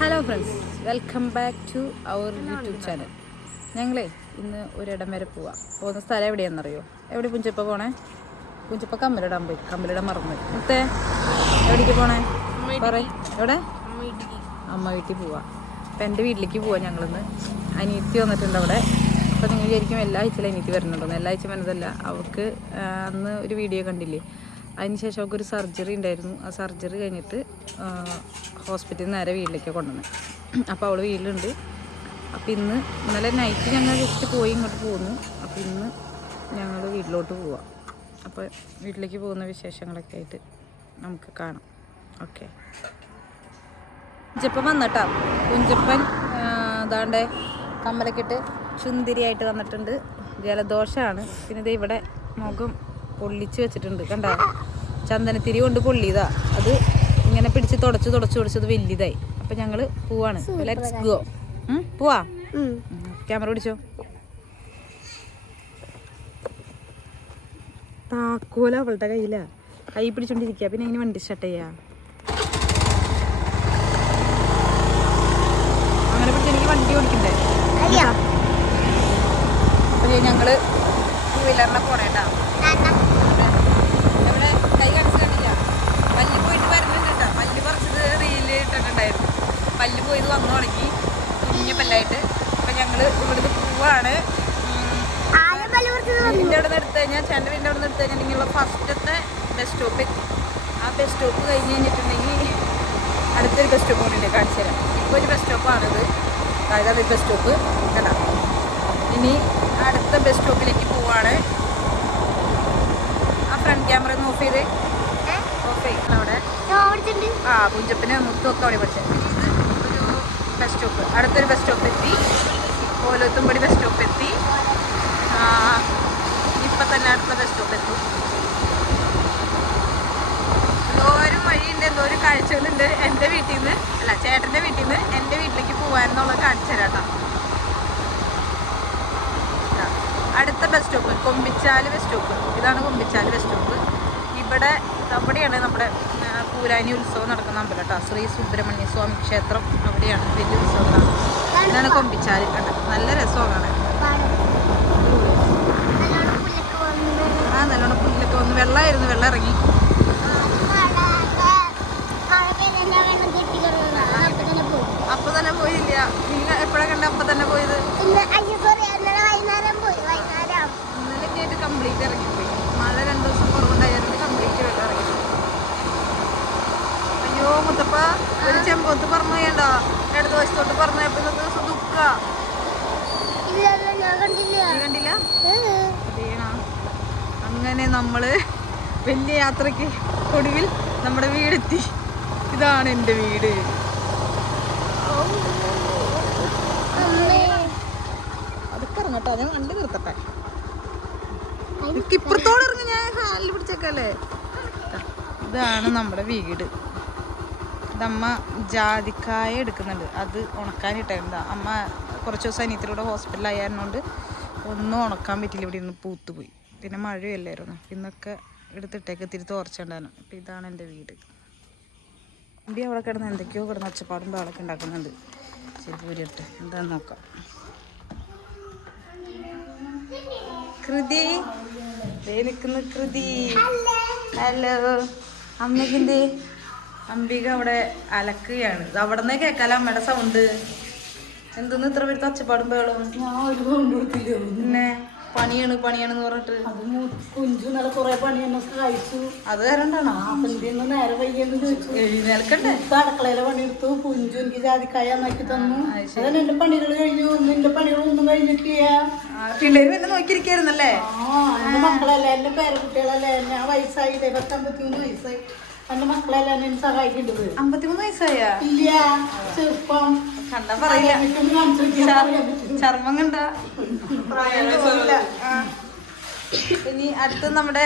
Hello friends, welcome back to our YouTube channel. ഞങ്ങളെ ഇന്ന് ഒരിടം വരെ പോകുന്ന സ്ഥലം എവിടെയാണെന്നറിയോ? എവിടെ പുഞ്ചപ്പ പോണേ? പുഞ്ചപ്പ കമ്മലിടാൻ പോയി, കമ്മലിടാൻ മറന്നു. മുത്തേ എവിടേക്ക് പോണേ? പറ. എവിടെ? അമ്മ വീട്ടിൽ പോവാം. അപ്പം എൻ്റെ വീട്ടിലേക്ക് പോവാം ഞങ്ങളിന്ന്. അനിയത്തി വന്നിട്ടുണ്ട് അവിടെ. അപ്പോൾ നിങ്ങൾ വിചാരിക്കും എല്ലാ ആഴ്ചയിലും അനിയത്തി വരുന്നുണ്ടോന്ന്. എല്ലാ ആഴ്ച വരുന്നതല്ല, അവൾക്ക് അന്ന് ഒരു വീഡിയോ കണ്ടില്ലേ, അതിനുശേഷം അവൾക്കൊരു സർജറി ഉണ്ടായിരുന്നു. ആ സർജറി കഴിഞ്ഞിട്ട് ഹോസ്പിറ്റലിൽ നിന്ന് നേരെ വീട്ടിലേക്ക് കൊണ്ടുവന്നു. അപ്പോൾ അവൾ വീട്ടിലുണ്ട്. അപ്പോൾ ഇന്നലെ നൈറ്റ് ഞങ്ങൾ ജസ്റ്റ് പോയി ഇങ്ങോട്ട് പോന്നു. അപ്പോൾ ഇന്ന് ഞങ്ങൾ വീട്ടിലോട്ട് പോവാം. അപ്പോൾ വീട്ടിലേക്ക് പോകുന്ന വിശേഷങ്ങളൊക്കെ ആയിട്ട് നമുക്ക് കാണാം. ഓക്കെ. കുഞ്ചപ്പൻ വന്നിട്ടാ. കുഞ്ചപ്പൻ അതാണ്ട് കമ്മലൊക്കെ ഇട്ട് ചുന്തിരിയായിട്ട് വന്നിട്ടുണ്ട്. ജലദോഷമാണ്. പിന്നെ ഇത് ഇവിടെ മുഖം പൊള്ളിച്ച് വെച്ചിട്ടുണ്ട്, കണ്ടോ? ചന്ദനത്തിരി കൊണ്ട് പൊള്ളിയതാ. അത് ഇങ്ങനെ പിടിച്ച് തുടച്ചത് വലിയതായി. അപ്പം ഞങ്ങൾ പോവാണ്. Let's go. പോവാ. ക്യാമറ പിടിച്ചോ. താക്കോല അവളുടെ കയ്യിലാ. കൈ പിടിച്ചോണ്ടിരിക്കുക. പിന്നെ ഇങ്ങനെ വണ്ടി സ്റ്റാർട്ട് ചെയ്യാ. അങ്ങനെ പിടിച്ച് എനിക്ക് വണ്ടി ഓടിക്കണ്ടേ. അപ്പോൾ ഞങ്ങൾ ടൂ വീലറിനെ പോണേട്ടാ. ഇവിടെ കൈ കാണിച്ച് കണ്ടില്ല. പല്ല് പോയിട്ട് വരുന്നുണ്ട് കേട്ടോ. പല്ല് കുറച്ചത് റീല് ഇട്ടിട്ടുണ്ടായിരുന്നു. പല്ല് പോയത് വന്നു തുടങ്ങി കുഞ്ഞ പല്ലായിട്ട്. അപ്പം ഞങ്ങൾ ഇവിടുന്ന് പോവാണ്. വീടിൻ്റെ അവിടെ നിന്ന് എടുത്തു കഴിഞ്ഞാൽ, ചേട്ടൻ്റെ വീടിൻ്റെ അവിടെ നിന്ന് എടുത്തു കഴിഞ്ഞാൽ നിങ്ങളുടെ ഫസ്റ്റത്തെ ബസ് സ്റ്റോപ്പ് എത്തി. ആ ബസ് സ്റ്റോപ്പ് കഴിഞ്ഞ് കഴിഞ്ഞിട്ടുണ്ടെങ്കിൽ അടുത്തൊരു ബസ് സ്റ്റോപ്പ് കൂടി കാണിച്ചു തരാം. ഇപ്പോൾ ഒരു ബസ് സ്റ്റോപ്പാണിത്. അതായത് ഒരു ബസ് സ്റ്റോപ്പ് കേട്ടോ. ഇനി അടുത്ത ബസ് സ്റ്റോപ്പിലേക്ക് പോവാണ്. ആ ഫ്രണ്ട് ക്യാമറ ഒന്ന് ഓഫ് ചെയ്ത് അവിടെ. പുഞ്ചപ്പിന് മുത്തൊക്കെ അവിടെ പഠിച്ചത്. ഒരു ബസ് സ്റ്റോപ്പ്, അടുത്തൊരു ബസ് സ്റ്റോപ്പ് എത്തി. കോലത്തുംപടി ബസ് സ്റ്റോപ്പ് എത്തി. ഇപ്പം തന്നെ അടുത്ത ബസ് സ്റ്റോപ്പ് എത്തും. എന്തോരം വഴിയുണ്ട്, എന്തോരം കാഴ്ചകളുണ്ട്. എൻ്റെ വീട്ടിൽ നിന്ന് അല്ല, ചേട്ടൻ്റെ വീട്ടിൽ നിന്ന് എൻ്റെ വീട്ടിലേക്ക് പോകാനെന്നുള്ളത് കാണിച്ചു തരാം കേട്ടോ. അടുത്ത ബസ് സ്റ്റോപ്പ് കൊമ്പിച്ചാല് ബസ് സ്റ്റോപ്പ്. ഇതാണ് കൊമ്പിച്ചാല് ബസ് സ്റ്റോപ്പ്. ഇവിടെ അവിടെയാണ് നമ്മുടെ പൂരാനി ഉത്സവം നടക്കുന്ന അമ്പലം കേട്ടോ. ശ്രീ സുബ്രഹ്മണ്യ സ്വാമി ക്ഷേത്രം അവിടെയാണ് വലിയ ഉത്സവങ്ങളാണ്. ഇതാണ് കൊമ്പിച്ചാല് കണ്ടോ. നല്ല രസമാണ്. നല്ലോണം പുല്ലൊക്കെ വന്ന് വെള്ളമായിരുന്നു. വെള്ളം ഇറങ്ങി. അപ്പൊ തന്നെ പോയില്ല. നിങ്ങൾ എപ്പോഴാണ് കണ്ട? അപ്പൊ തന്നെ പോയത്. ഇന്നലെ ആയിട്ട് കംപ്ലീറ്റ് ഇറങ്ങിപ്പോയി. മഴ 2 ദിവസം കുറവുണ്ടായിരുന്നു. കംപ്ലീറ്റ് വെള്ളം ഇറങ്ങി. അയ്യോ മുത്തപ്പ, ഒരു ചെമ്പോത്ത് പറഞ്ഞു ചെയ്യണ്ടോ? ഇടത് വശത്തോട്ട് പറഞ്ഞപ്പോ ദിവസം ദുഃഖ കണ്ടില്ല. അങ്ങനെ നമ്മള് വലിയ യാത്രക്ക് ഒടുവിൽ നമ്മുടെ വീടെത്തി. ഇതാണ് എൻ്റെ വീട്. അതൊക്കെ ഇറങ്ങട്ടോ. ഞാൻ വണ്ടി നിർത്തട്ടെ. ഇപ്പുറത്തോടെ ഇറങ്ങി. ഞാൻ ഹാലിൽ പിടിച്ചേക്കല്ലേ. ഇതാണ് നമ്മുടെ വീട്. ഇതമ്മ ജാതിക്കായ എടുക്കുന്നുണ്ട്. അത് ഉണക്കാനിട്ടായിരുന്നു. അമ്മ കുറച്ച് ദിവസം അനിയത്തിലൂടെ ഹോസ്പിറ്റലായിരുന്നോണ്ട് ഒന്നും ഉണക്കാൻ പറ്റില്ല. ഇവിടെ നിന്ന് പൂത്തുപോയി. പിന്നെ മഴയല്ലായിരുന്നു. ഇന്നൊക്കെ എടുത്തിട്ടേക്ക് ഇത്തിരി തോർച്ചുണ്ടായിരുന്നു. അപ്പം ഇതാണ് എൻ്റെ വീട്. വണ്ടി അവിടെ കിടന്ന് എന്തൊക്കെയോ കിടന്ന് ഒച്ചപ്പാടും താളൊക്കെ ഉണ്ടാക്കുന്നുണ്ട്. ശരി, പൂരിട്ട് എന്താന്ന് നോക്കാം. കൃതി നിൽക്കുന്ന കൃതി. ഹലോ. അമ്മയ്ക്കെന്തേ? അംബിക അവിടെ അലക്കുകയാണ്. അവിടെ നിന്ന് കേൾക്കാലോ അമ്മയുടെ സൗണ്ട്. എന്തെന്ന് ഇത്ര പേര് ഒച്ചപ്പാടും ബഹളവും? പിന്നെ പണിയാണ് പറഞ്ഞിട്ട് കുഞ്ചു നല്ല കുറെ പണി എന്നെ സഹായിച്ചു. അത് തരണ്ടാണോ? നേരെ വൈകിയെന്ന് ചോദിച്ചു. എഴുന്നേൽക്കണ്ടേ? അടുക്കളയിലെ പണിയെടുത്തു. കുഞ്ചു എനിക്ക് ജാതിക്കായ നന്നാക്കി തന്നു. എന്റെ പണികൾ കഴിഞ്ഞു. നിന്റെ പണികളൊന്നും കഴിഞ്ഞിട്ടില്ല. പിള്ളേര് എന്നെ നോക്കിയിരിക്കായിരുന്നല്ലേ? എന്റെ മക്കളല്ലേ, എന്റെ പേരക്കുട്ടികളല്ലേ. ഞാൻ വയസ്സായില്ലേ, 53 വയസ്സായി. എന്റെ മക്കളെല്ലാം എന്നെ സഹായിക്കേണ്ടത്. 53 വയസ്സായ? ഇല്ല, ചെറുപ്പം. കണ്ടാ പറയില്ല. ചർമ്മം കണ്ട. ഇനി അടുത്ത് നമ്മുടെ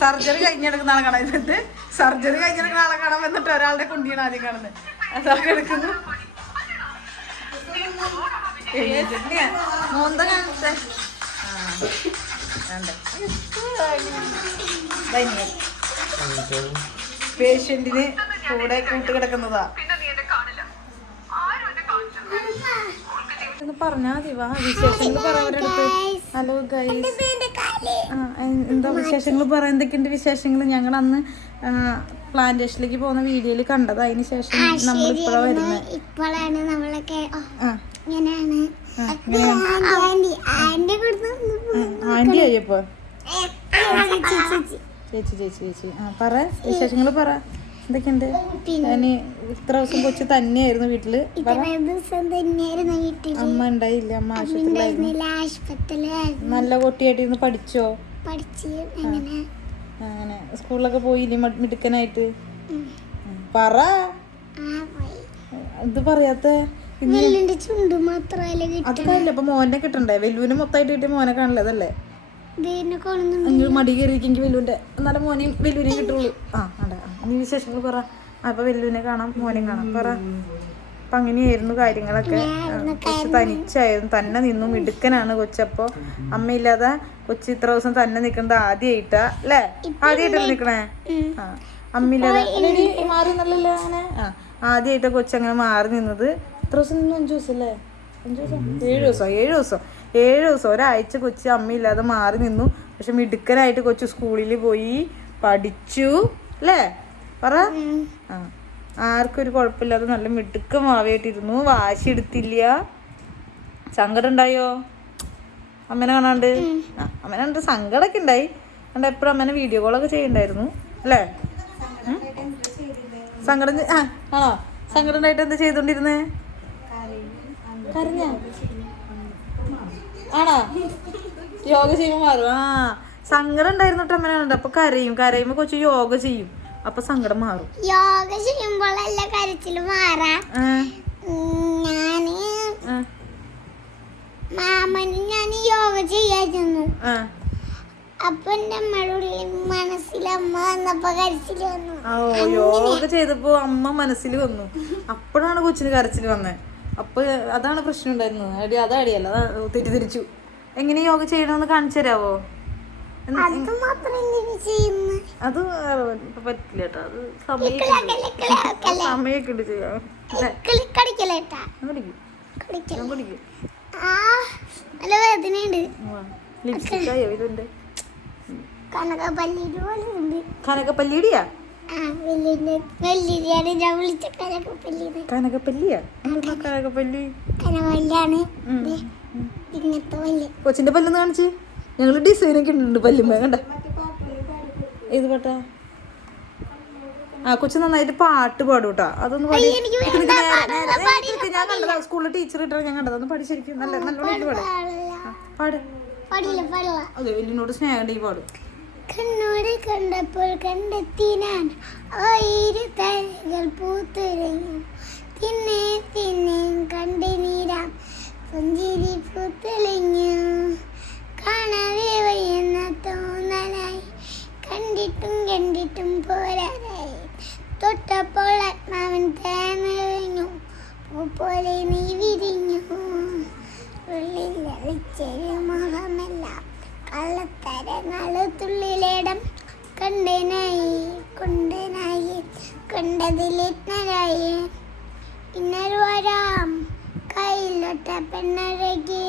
സർജറി കഴിഞ്ഞെടുക്കുന്ന ആളെ കാണാൻ. എന്നിട്ട് സർജറി കഴിഞ്ഞെടുക്കുന്ന ആളെ കാണാൻ വന്നിട്ട് ഒരാളുടെ കുണ്ടിയാണ് ആദ്യം കാണുന്നത്. അതൊക്കെ എടുക്കുന്നു. മോന്ത കാണിച്ചേ. പേഷ്യന്റിന് കൂടെ കൂട്ടുകിടക്കുന്നതാ. പറഞ്ഞാ മതി. വാ വിശേഷങ്ങൾ പറയാടുത്ത്. ഹലോ ഗൈസ്, എന്താ വിശേഷങ്ങൾ പറ. എന്തൊക്കെയുണ്ട് വിശേഷങ്ങൾ? ഞങ്ങൾ അന്ന് പ്ലാന്റേഷനിലേക്ക് പോകുന്ന വീഡിയോയിൽ കണ്ടത്. അതിന് ശേഷം നമ്മളിപ്പോഴാണ് വരുന്നത്. ആന്റി ആയപ്പോ ചേച്ചി ചേച്ചി ചേച്ചി പറ വിശേഷങ്ങൾ പറ. എന്തൊക്കെയുണ്ട്? ഞാന് ഇത്ര ദിവസം കൊച്ചു തന്നെയായിരുന്നു വീട്ടില്. അമ്മ ഉണ്ടായില്ല, അമ്മ ആശുപത്രിയിലായിരുന്നു. നല്ല കുട്ടിയായിട്ടിരുന്ന് പഠിച്ചോ? അങ്ങനെ സ്കൂളിലൊക്കെ പോയില്ലേ മിടുക്കനായിട്ട്? പറ, ഇത് പറയാത്ത അതൊക്കെ അപ്പൊ മോനെ കിട്ടണ്ടേ? വെല്ലുവിനെ മൊത്തമായിട്ട് കിട്ടിയ മോനെ കാണില്ല. അതല്ലേ മടി കയറിയിരിക്കെങ്കിൽ വെല്ലുവിന്റെ എന്നാലും മോനെയും വെല്ലുവിനെയും കിട്ടുള്ളൂ. അതെ, നീ വിശേഷങ്ങൾ പറ. അപ്പൊ വെല്ലുവിനെ കാണാം, മോനെയും കാണാം. പറ. അപ്പൊ അങ്ങനെയായിരുന്നു കാര്യങ്ങളൊക്കെ. കൊച്ചു തനിച്ചായിരുന്നു, തന്നെ നിന്നു. മിടുക്കനാണ് കൊച്ചപ്പോ. അമ്മയില്ലാതെ കൊച്ചു ഇത്ര ദിവസം തന്നെ നിക്കണത് ആദ്യമായിട്ടാ അല്ലേ? ആദ്യമായിട്ടല്ലേ നിക്കണേ? അമ്മയില്ലാതെ മാറി നല്ലല്ലോ അങ്ങനെ. ആദ്യമായിട്ടാ കൊച്ചങ്ങനെ മാറി നിന്നത്. എത്ര ദിവസം നിന്നു? 5 ദിവസം അല്ലേ? 5 ദിവസം 7 ദിവസം ഒരാഴ്ച കൊച്ചു അമ്മയില്ലാതെ മാറി നിന്നു. പക്ഷെ മിടുക്കനായിട്ട് കൊച്ചു സ്കൂളിൽ പോയി പഠിച്ചു അല്ലേ? പറ. ആർക്കും ഒരു കുഴപ്പമില്ലാതെ നല്ല മിടുക്കം മാവിയായിട്ടിരുന്നു. വാശി എടുത്തില്ല. സങ്കടം ഉണ്ടായോ അമ്മനെ കാണാണ്ട്? അമ്മനെ കണ്ട് സങ്കടമൊക്കെ ഉണ്ടായി. കണ്ട എപ്പോഴും അമ്മനെ വീഡിയോ കോളൊക്കെ ചെയ്യണ്ടായിരുന്നു അല്ലേ? സങ്കടം ആണോ? സങ്കടം ഉണ്ടായിട്ട് എന്താ ചെയ്തോണ്ടിരുന്നേ? കരഞ്ഞ ആണോ? യോഗ ചെയ്യുമ്പോ മാറും. സങ്കടം ഉണ്ടായിരുന്നു കേട്ടോ അമ്മനെ കണ്ട. അപ്പൊ കരയുമ്പോ കൊച്ചു യോഗ ചെയ്യും. അപ്പൊ സങ്കടം മാറും. യോഗ ചെയ്യുമ്പോഴല്ല കരച്ചില് മാറാ. മാമന് ഞാൻ യോഗ ചെയ്യായിരുന്നു. അപ്പൊ എന്റെ അമ്മയുടെ മനസ്സിൽ അമ്മ വന്നപ്പോ കരച്ചില് വന്നു. യോഗ ചെയ്തപ്പോ അമ്മ മനസ്സിൽ വന്നു. അപ്പോഴാണ് കൊച്ചിന് കരച്ചില് വന്നേ. അപ്പൊ അതാണ് പ്രശ്നം ഉണ്ടായിരുന്നത്. അതടിയല്ല, തെറ്റിദ്ധരിച്ചു. എങ്ങനെ യോഗ ചെയ്യണമെന്ന് കാണിച്ചു തരാവോ? അത് ഇപ്പൊ പറ്റില്ല കേട്ടോ. അത് സമയൊക്കെ ഉണ്ട് ചെയ്യാൻ. കനകപ്പല്ലിയുടെയാ? കനകപ്പല്ലിയാ? കനകപ്പല്ലി കൊച്ചിന്റെ പല്ലെന്ന് കാണിച്ച്. ഞങ്ങള് ഡിസൈനൊക്കെ ഉണ്ട് പല്ലുമ്പോ. കണ്ട ഏത് പാട്ടാ? കൊച്ചു നന്നായിട്ട് പാട്ട് പാടും കേട്ടോ. അതൊന്ന് പാടി. ഞാൻ കണ്ടതാ സ്കൂളിൽ ടീച്ചർ ഇട്ടാ ഞാൻ കണ്ടത്. ഒന്ന് പാടി ശരിക്കും. നല്ല നല്ലോണം പാട്. അതെ, വലിയനോട് സ്നേഹം ഈ പാടും. കണ്ണോട് കണ്ടപ്പോൾ കണ്ടെത്തി ഞാൻ 1000 തലകൾ പൂത്തുലഞ്ഞു. തിന്നെ കണ്ടിനീരാം പുഞ്ചിരി പൂത്തുലഞ്ഞു. കാണാതെ വയ്യെന്ന തോന്നലായി, കണ്ടിട്ടും പോരാതായി. തൊട്ടപ്പോൾ ആത്മാവൻ തേനറിഞ്ഞു, പൂ പോലെ നീ വിരിഞ്ഞു. ഉള്ളിലളിച്ചൊരു മുഖമെല്ലാം കള്ളത്തരങ്ങള് തുള്ളിലേടം. കൊണ്ടനായി കൊണ്ടതിലിന്നരായി. ഇന്നൊരു വരാം കയ്യിലൊട്ട പെണ്ണഴകേ.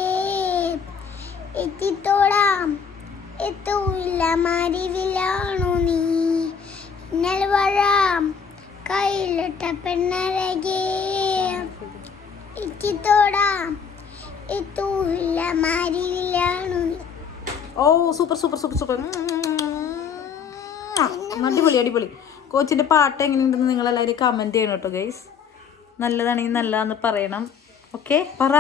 എത്തിത്തോടാം എത്തൂല്ല മരിവിലാണു നീ. ഇന്നലെ വരാം കയ്യിലൊട്ട പെണ്ണഴകേ. എത്തിത്തോടാം എത്തൂല്ല മരിവിലാണു നീ. സൂപ്പർ. അടിപൊളി. കോച്ചിന്റെ പാട്ട് എങ്ങനെയുണ്ടെന്ന് നിങ്ങളെല്ലാവരും കമന്റ് ചെയ്യണം കേട്ടോ ഗൈസ്. നല്ലതാണെങ്കിൽ നല്ലതാന്ന് പറയണം. ഓക്കെ, പറ.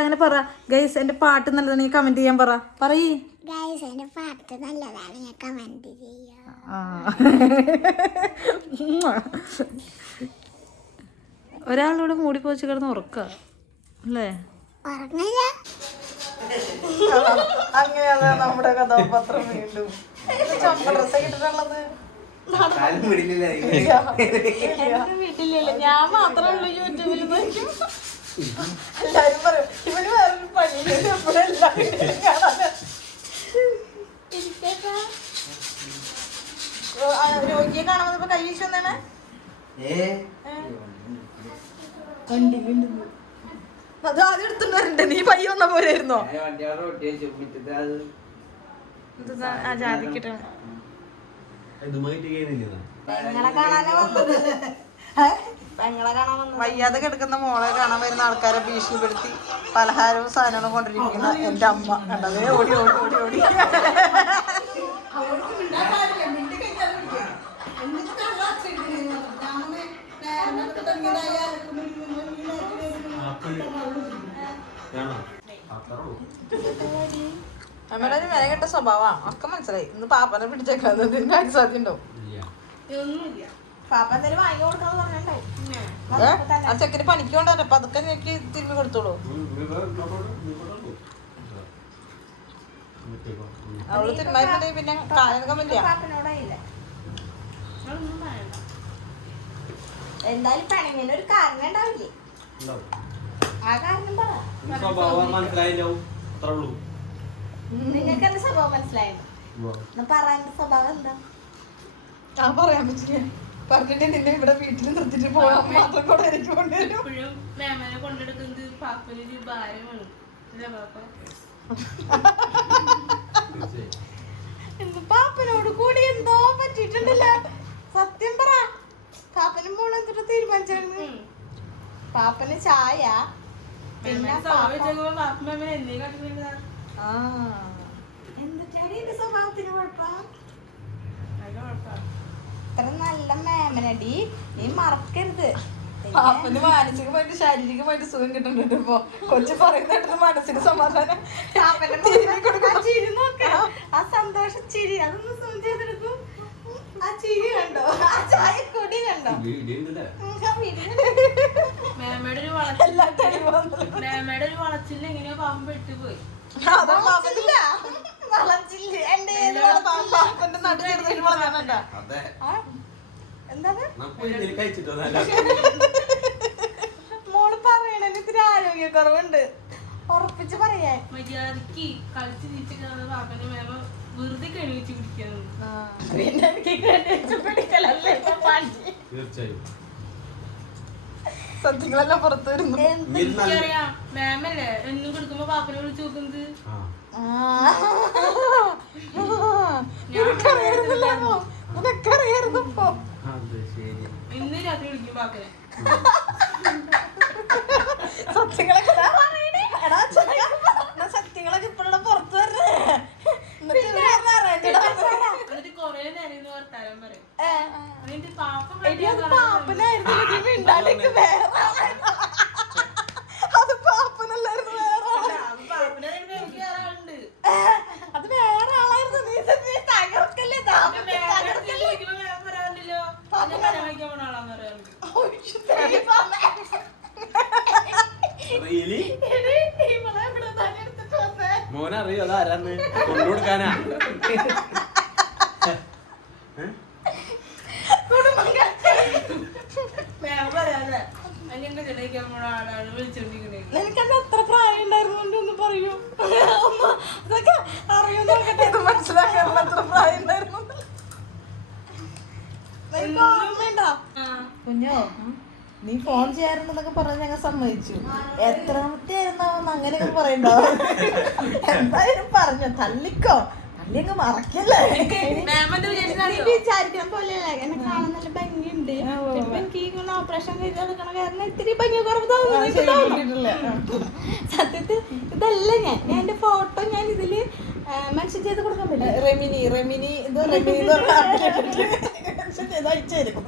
അങ്ങനെ പറ ഗൈസ്. എന്റെ പാട്ട് നല്ലതാണെങ്കിൽ കമന്റ് ചെയ്യാൻ പറയ്. ഒരാളോട് മൂടി പോച്ച് കിടന്ന് ഉറക്ക അല്ലേ? അങ്ങനെയാണ് നമ്മുടെ കഥാപാത്രം. വീണ്ടും ചമ്പ ഡ്രസ്സൊക്കെ ഇട്ടിട്ടുള്ളത്. വീട്ടിലല്ലേ, ഞാൻ മാത്രമേ ഉള്ളൂ യൂട്യൂബിൽ. എല്ലാരും പറയും ഇവന് വേറൊരു പണിയില്ല. രോഗിയെ കാണാൻ വന്നപ്പോ കൈ വീശി വന്നാണ്. അത് ആദ്യം എടുത്തിട്ടുണ്ട്. നീ പയ്യ വന്ന പോലെയായിരുന്നോ? ആ ജാതിക്കിട്ടാണ് പെങ്ങളെ കാണാനോ വന്നത്. പെങ്ങളെ കാണാൻ വന്നത്. വയ്യാതെ കിടക്കുന്ന മോളെ കാണാൻ വരുന്ന ആൾക്കാരെ ഭീഷണിപ്പെടുത്തി പലഹാരവും സാധനങ്ങളും കൊണ്ടിരിക്കുന്ന എന്റെ അമ്മ കണ്ടത് ഓടി ഓടി ഓടി ഓടി. അമ്മയുടെ ഒരു വിലകെട്ട സ്വഭാവമാണ് ഒക്കെ മനസ്സിലായി. ഇന്ന് പാപ്പനെ പിടിച്ചേക്കാന്നത് കാര്യം സാധ്യത ഉണ്ടാവും. പാപ്പ എന്തായാലും വാങ്ങി കൊടുക്കാന്ന് പറഞ്ഞിട്ടുണ്ടാവും. ആ ചെക്കന് പണിക്ക് കൊണ്ടുവരാം. അപ്പൊ അതൊക്കെ എനിക്ക് തിരുമ്പി കൊടുത്തോളൂ. അവള് തിരുമായിട്ടുണ്ടെങ്കിൽ പിന്നെ കാലനക്കാൻ പറ്റില്ല. എന്തായാലും പണങ്ങിന് ഒരു കാരണം ഉണ്ടാവില്ലേ? ആ കാരണം പറ. നിങ്ങൾക്ക് എന്റെ സ്വഭാവം മനസ്സിലായിരുന്നു. പറയാൻ സ്വഭാവം എന്താ? ആ പറയാൻ പറ്റില്ല. പറഞ്ഞിട്ട് നിന്നെ ഇവിടെ വീട്ടിൽ നിർത്തിട്ട് പോകാൻ മാത്രം കൂടെ എനിക്ക് കൊണ്ടുവരും. പാപ്പനോട് കൂടി എന്തോ പറ്റിയിട്ടുണ്ടല്ല. സത്യം പറ. പാപ്പനും മോളെ എന്തിട്ട് തീരുമാനിച്ചായിരുന്നു? പാപ്പന് ചായ പിന്നെ എന്തിട്ടാണ് സ്വഭാവത്തിന് കുഴപ്പം? ഇത്ര നല്ല മേമനടി നീ മറക്കരുത്. പാപ്പന് മാനസികമായിട്ട് ശാരീരികമായിട്ട് സുഖം കിട്ടുന്നുണ്ട്. ഇപ്പൊ കൊച്ചു പറയുന്ന മാനസിക സമാധാനം. ആ സന്തോഷ ചിരി അതൊന്ന് സൂം ചെയ്തെടുക്കും. ആ ചിരി കണ്ടോ? ആ ചായ കൊടി കണ്ടോ? മേമയുടെ ഒരു വളച്ചില്ല എങ്ങനെയോ പാമ്പ് പെട്ടുപോയി. അതാ പാപ്പനില്ല വളച്ചില്ല. എന്റെ പാപ്പന്റെ നടുവേർന്ന് വളഞ്ഞാ എന്താണ് മോള് പറയണ ഇത്തിരി ആരോഗ്യക്കുറവുണ്ട്. ഉറപ്പിച്ച് പറയാൻ മര്യാദക്ക് കളിച്ച് നീച്ചിട്ട് പാപ്പന്റെ മേമ വെറുതെ കെണിവെച്ച് കുടിക്കാന്ന്. പിന്നെ എനിക്ക് പിടിക്കലല്ലേ തീർച്ചയായും സത്യങ്ങളെല്ലാം പുറത്തു വരുന്നു. എനിക്കറിയാം മേമല്ലേ എന്നും കൊടുക്കുമ്പോ പാപ്പനെ വിളിച്ച് നോക്കുന്നത്. നിനക്കറിയായിരുന്നു ഇപ്പൊ. ഇന്ന് രാത്രി വിളിക്കും പാപ്പനെ. സത്യങ്ങളൊക്കെ സത്യങ്ങളൊക്കെ ഇപ്പോഴുള്ള പുറത്തു വരണേ. എന്നിട്ട് കൊറേ നേരം ഇന്ന് വർത്താനം പറയും. എന്നിട്ട് പാപ്പനായിരുന്നു. അത് പാപ്പനല്ലായിരുന്നു, വേറെ ആളുണ്ട്. അത് വേറെ ആളായിരുന്നു. നീ തകർക്കല്ലേ? പറയാറില്ലല്ലോ കല്യാണം കഴിക്കാൻ പോണ ആളാന്ന് പറയാറുണ്ട്. മോനറിയോ അതാരാന്ന് കൊണ്ടുകൊടുക്കാനാ? എനിക്കത് അത്ര പ്രായം ഉണ്ടായിരുന്നു. ഒന്ന് പറയൂ. അതൊക്കെ അറിയോ നോക്കട്ടെ. ഇത് മനസ്സിലാക്കാനുള്ള അത്ര പ്രായം ഉണ്ടായിരുന്നു. കുഞ്ഞോ നീ ഫോൺ ചെയ്യാറുണ്ടെന്നൊക്കെ പറഞ്ഞ് ഞങ്ങൾ സമ്മതിച്ചു. എത്രാമത്തെ ആയിരുന്നാവെന്ന് അങ്ങനെയൊക്കെ പറയണ്ടോ? എന്തായാലും പറഞ്ഞു തള്ളിക്കോ. തള്ളിയങ്ങ് മറക്കല്ലേ. വിചാരിക്കാൻ പോലെയല്ല. എന്നെ കാണാൻ നല്ല ഭംഗിയുണ്ട്. എനിക്ക് ഇങ്ങനെ ഓപ്പറേഷൻ ചെയ്തെടുക്കണ കാരണം ഇത്തിരി ഭംഗി കുറവ് തോന്നുന്നു. സത്യത്തിൽ ഇതല്ല ഞാൻ എന്റെ ഫോട്ടോ ഞാൻ ഇതില് മെൻഷൻ ചെയ്ത് കൊടുക്കാൻ പറ്റില്ല. റെമിനി ഇത് റെമിനി അയച്ചായിരുന്നു.